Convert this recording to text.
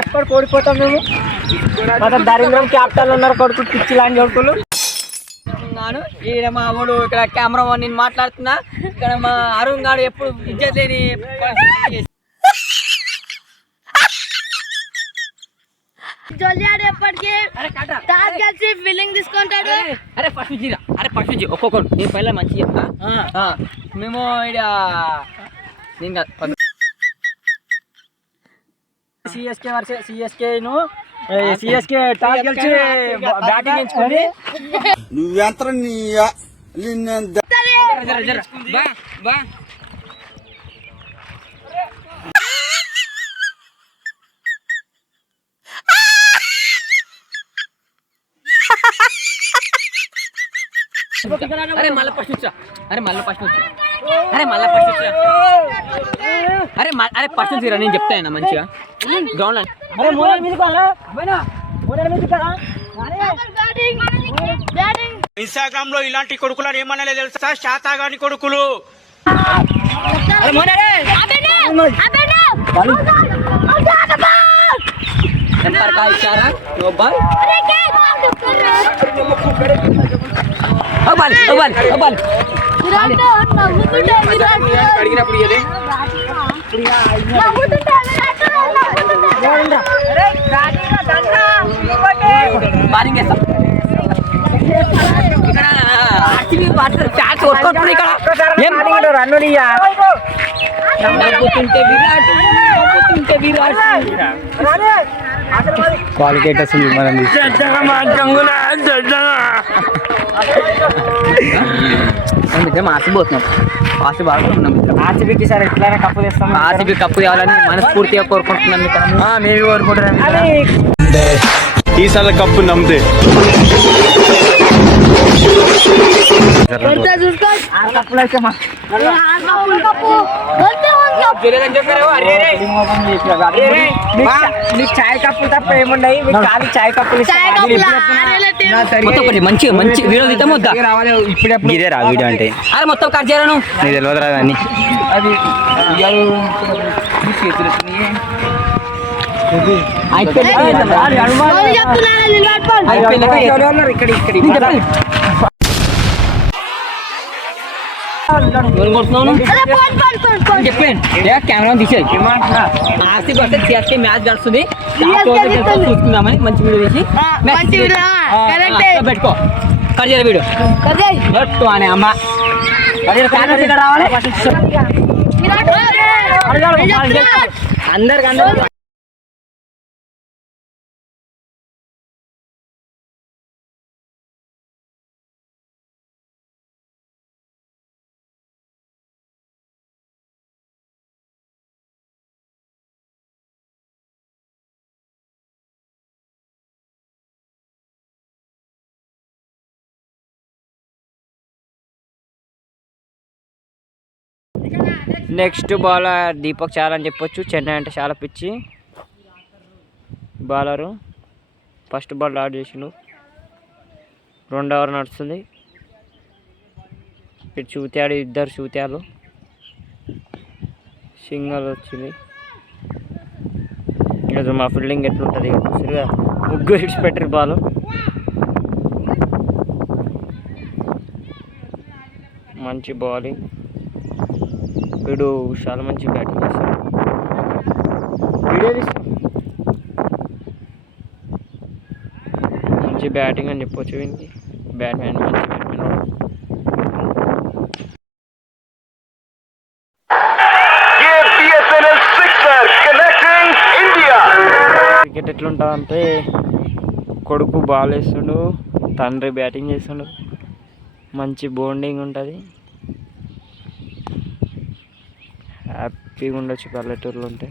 ఎప్పుడు కోడిపోతాం మేము మొత్తం దరిద్రం క్యాపిటల్ ఉన్నారు కొడుకు పిచ్చి లాంటి కొడుకులు. ఈడ మా అమ్ముడు ఇక్కడ కెమెరామన్ నేను మాట్లాడుతున్నా. ఇక్కడ మా అరుణ్ గారు ఎప్పుడు ఇజ్జత్ లేని ఫీలింగ్ తీసుకుంటాడు. అరే ఫస్ట్ ఒక్కొక్కడు నేను పైన మంచి చెప్తా. మేము ఇక్కడ నేను సిఎస్కే వర్సెస్ సిఎస్కే టాస్ గెలిచి బ్యాటింగ్ ఎంచుకుంది. అరే మళ్ళీ ఫస్ట్ వచ్చా అరే ఫస్ట్ వచ్చిరా నేను చెప్తాను మంచిగా గ్రౌండ్. ఇన్స్టాగ్రామ్ లో ఇలాంటి కొడుకులను ఏమన్నా తెలుసా? శాతాగాని కొడుకులు. క్వాలికేటర్స్ మనం ఆసిపోతున్నాం. ఆర్సీబీకి సార్ ఎట్లయినా కప్పు తెస్తాం. ఆర్సీబీ కప్పు తేవాలని మనస్ఫూర్తిగా కోరుకుంటున్నాం. మేము కోరుకుంటున్నాం. ఈసారి కప్పు నమ్మదే మీకు చాయ్ కప్పులు తప్ప ఏముండయి. మీకు ఖాళీ చాయ్ కప్పులు మంచి వీడియో తీద్దాం. వద్దా ఇప్పుడు ఇదే రా వీడియో అంటే అరే మొత్తం కట్ చేయను నీకు తెలియదు రా అని. అది కెమెరా తీసేది ఆర్సీబీ వస్తే సిఎస్కే మ్యాచ్ గడుస్తుంది చూసుకుందామని మంచి వీడియో తీసి పెట్టుకో. కడియాల వీడియో పెట్టు అని అమ్మ రావాలి అందరికీ. నెక్స్ట్ బౌలర్ దీపక్ చాల్ అని చెప్పొచ్చు. చెన్నై అంటే చాలా పిచ్చి బౌలరు. ఫస్ట్ బాల్ ఆడ్ చేసిండు. 2 ఓవర్ నడుస్తుంది. ఇటు చూతాడు, ఇద్దరు చూతాలు. సింగల్ వచ్చింది. ఈరోజు మా ఫీల్డింగ్ ఎట్లుంటుంది సరిగా ముగ్గురు హిట్స్ పెట్టారు బాల్. మంచి బౌలింగ్. వీడు చాలా మంచి బ్యాటింగ్ చేస్తాడు. వీడియో తీస్తాం. మంచి బ్యాటింగ్ అని చెప్పొచ్చు. వీనికి బ్యాట్మ్యాన్ మంచి బ్యాట్మ్యాన్. క్రికెట్ ఎట్లుంటుంది అంటే కొడుకు బాల్ వేస్తుండు, తండ్రి బ్యాటింగ్ చేస్తుండు. మంచి బాండింగ్ ఉంటుంది. హ్యాపీగా ఉండొచ్చు పల్లెటూరులో ఉంటే.